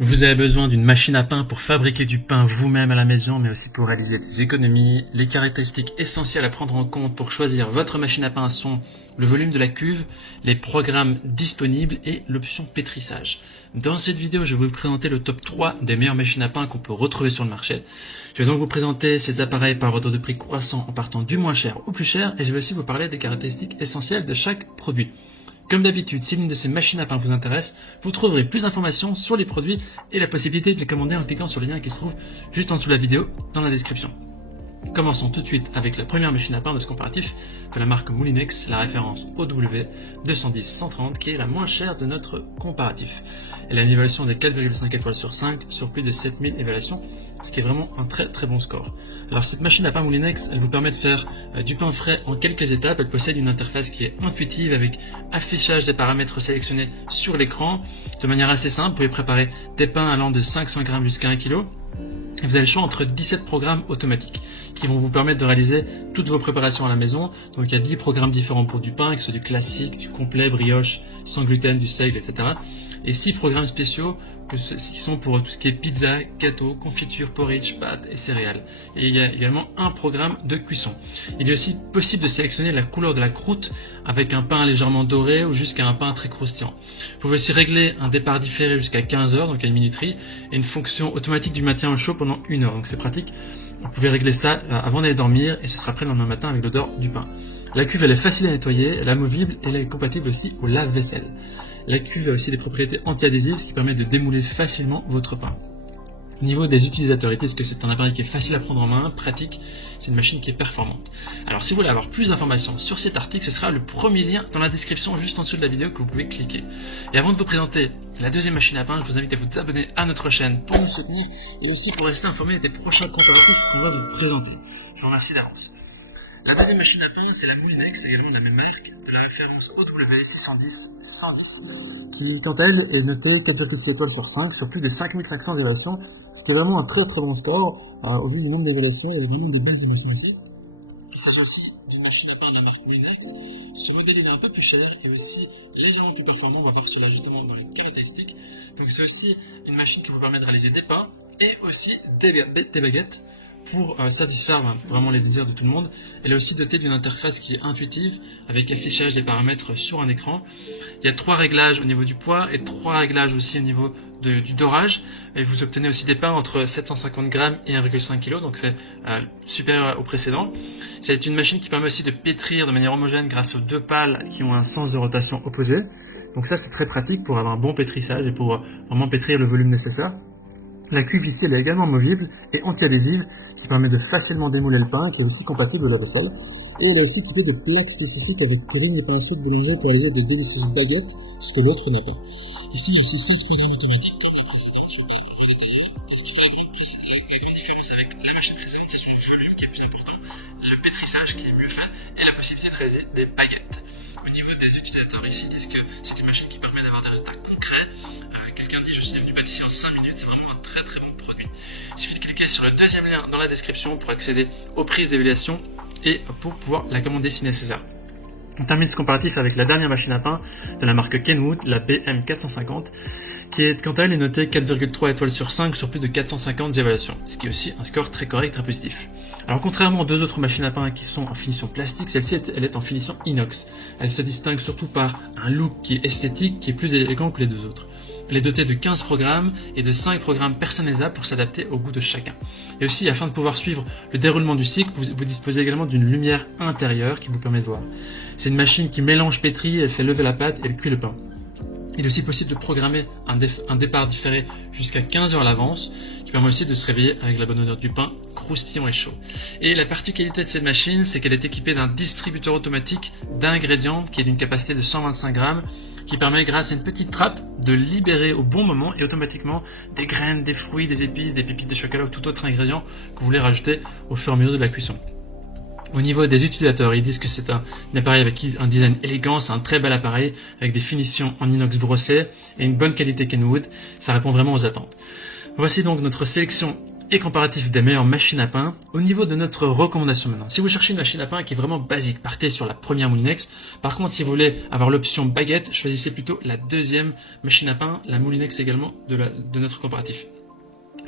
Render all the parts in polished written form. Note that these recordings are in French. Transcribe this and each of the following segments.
Vous avez besoin d'une machine à pain pour fabriquer du pain vous-même à la maison, mais aussi pour réaliser des économies. Les caractéristiques essentielles à prendre en compte pour choisir votre machine à pain sont le volume de la cuve, les programmes disponibles et l'option pétrissage. Dans cette vidéo, je vais vous présenter le top 3 des meilleures machines à pain qu'on peut retrouver sur le marché. Je vais donc vous présenter ces appareils par ordre de prix croissant en partant du moins cher au plus cher, et je vais aussi vous parler des caractéristiques essentielles de chaque produit. Comme d'habitude, si l'une de ces machines à pain vous intéresse, vous trouverez plus d'informations sur les produits et la possibilité de les commander en cliquant sur le lien qui se trouve juste en dessous de la vidéo dans la description. Commençons tout de suite avec la première machine à pain de ce comparatif de la marque Moulinex, la référence OW210-130 qui est la moins chère de notre comparatif. Elle a une évaluation de 4,5 étoiles sur 5 sur plus de 7000 évaluations, ce qui est vraiment un très très bon score. Alors cette machine à pain Moulinex, elle vous permet de faire du pain frais en quelques étapes. Elle possède une interface qui est intuitive avec affichage des paramètres sélectionnés sur l'écran. De manière assez simple, vous pouvez préparer des pains allant de 500 grammes jusqu'à 1 kg. Vous avez le choix entre 17 programmes automatiques qui vont vous permettre de réaliser toutes vos préparations à la maison. Donc il y a 10 programmes différents pour du pain, que ce soit du classique, du complet, brioche, sans gluten, du seigle, etc. Et 6 programmes spéciaux qui sont pour tout ce qui est pizza, gâteau, confiture, porridge, pâtes et céréales. Et il y a également un programme de cuisson. Il est aussi possible de sélectionner la couleur de la croûte avec un pain légèrement doré ou jusqu'à un pain très croustillant. Vous pouvez aussi régler un départ différé jusqu'à 15 heures, donc à une minuterie, et une fonction automatique du maintien au chaud pendant 1 heure. Donc c'est pratique. Vous pouvez régler ça avant d'aller dormir et ce sera prêt le lendemain matin avec l'odeur du pain. La cuve elle est facile à nettoyer, elle est amovible et elle est compatible aussi au lave-vaisselle. La cuve a aussi des propriétés anti-adhésives, ce qui permet de démouler facilement votre pain. Au niveau des utilisateurs, ils disent que c'est un appareil qui est facile à prendre en main, pratique, c'est une machine qui est performante. Alors si vous voulez avoir plus d'informations sur cet article, ce sera le premier lien dans la description juste en dessous de la vidéo que vous pouvez cliquer. Et avant de vous présenter la deuxième machine à pain, je vous invite à vous abonner à notre chaîne pour nous soutenir et aussi pour rester informé des prochains comparatifs qu'on va vous présenter. Je vous remercie d'avance. La deuxième machine à pain, c'est la Moulinex, également de la même marque, de la référence OW610-110, qui, quant à elle, est notée 4,6 étoiles sur 5 sur plus de 5500 évaluations, ce qui est vraiment un très très bon score, au vu du nombre d'évaluations et vraiment des belles émotions. Il s'agit aussi d'une machine à pain de la marque Moulinex. Ce modèle il est un peu plus cher et aussi légèrement plus performant, on va voir sur l'ajustement dans les caractéristiques. Donc c'est aussi une machine qui vous permet de réaliser des pains et aussi des baguettes, pour satisfaire vraiment les désirs de tout le monde. Elle est aussi dotée d'une interface qui est intuitive, avec affichage des paramètres sur un écran. Il y a 3 réglages au niveau du poids et 3 réglages aussi au niveau du dorage. Et vous obtenez aussi des pains entre 750 grammes et 1,5 kg, donc c'est supérieur au précédent. C'est une machine qui permet aussi de pétrir de manière homogène grâce aux 2 pales qui ont un sens de rotation opposé. Donc ça c'est très pratique pour avoir un bon pétrissage et pour vraiment pétrir le volume nécessaire. La cuve ici elle est également movible et anti-adhésive qui permet de facilement démouler le pain, qui est aussi compatible au lave-vaisselle. Et elle est aussi équipée de plaques spécifiques avec grille et pinceau de boulanger pour réaliser de délicieuses baguettes, ce que l'autre n'a pas. Ici il y a aussi 6 programmes automatiques comme la précédente, je ne vais pas vous détailler. Ce qui fait la grande différence avec la machine précédente, c'est son volume qui est plus important, le pétrissage qui est mieux fait et la possibilité de réaliser des baguettes. Au niveau des utilisateurs ici, ils disent que c'est une machine qui permet d'avoir des résultats concrets. Quelqu'un dit je suis devenu pâtissier en 5 minutes, c'est vraiment un très très bon produit. Il suffit de cliquer sur le deuxième lien dans la description pour accéder aux prises d'évaluation et pour pouvoir la commander si nécessaire. On termine ce comparatif avec la dernière machine à pain de la marque Kenwood, la BM450, qui est quant à elle est notée 4,3 étoiles sur 5 sur plus de 450 évaluations, ce qui est aussi un score très correct, très positif. Alors contrairement aux 2 autres machines à pain qui sont en finition plastique, celle-ci elle est en finition inox. Elle se distingue surtout par un look qui est esthétique, qui est plus élégant que les 2 autres. Elle est dotée de 15 programmes et de 5 programmes personnalisables pour s'adapter au goût de chacun. Et aussi, afin de pouvoir suivre le déroulement du cycle, vous disposez également d'une lumière intérieure qui vous permet de voir. C'est une machine qui mélange pétrit, elle fait lever la pâte et elle cuit le pain. Il est aussi possible de programmer un départ différé jusqu'à 15 heures à l'avance, qui permet aussi de se réveiller avec la bonne odeur du pain, croustillant et chaud. Et la particularité de cette machine, c'est qu'elle est équipée d'un distributeur automatique d'ingrédients qui est d'une capacité de 125 grammes, qui permet grâce à une petite trappe de libérer au bon moment et automatiquement des graines, des fruits, des épices, des pépites de chocolat ou tout autre ingrédient que vous voulez rajouter au fur et à mesure de la cuisson. Au niveau des utilisateurs, ils disent que c'est un appareil avec un design élégant, c'est un très bel appareil avec des finitions en inox brossé et une bonne qualité Kenwood, ça répond vraiment aux attentes. Voici donc notre sélection et comparatif des meilleures machines à pain au niveau de notre recommandation maintenant. Si vous cherchez une machine à pain qui est vraiment basique, partez sur la première Moulinex. Par contre, si vous voulez avoir l'option baguette, choisissez plutôt la deuxième machine à pain, la Moulinex également de notre comparatif.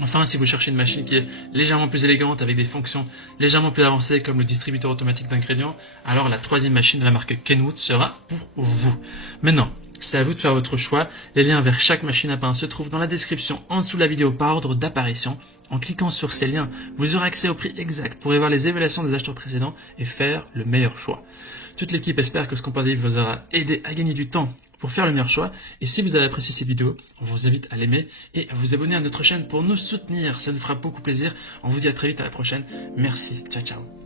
Enfin, si vous cherchez une machine qui est légèrement plus élégante avec des fonctions légèrement plus avancées comme le distributeur automatique d'ingrédients, alors la troisième machine de la marque Kenwood sera pour vous. Maintenant, c'est à vous de faire votre choix. Les liens vers chaque machine à pain se trouvent dans la description en dessous de la vidéo par ordre d'apparition. En cliquant sur ces liens, vous aurez accès au prix exact pour y voir les évaluations des acheteurs précédents et faire le meilleur choix. Toute l'équipe espère que ce comparatif vous aura aidé à gagner du temps pour faire le meilleur choix. Et si vous avez apprécié cette vidéo, on vous invite à l'aimer et à vous abonner à notre chaîne pour nous soutenir. Ça nous fera beaucoup plaisir. On vous dit à très vite, à la prochaine. Merci. Ciao, ciao.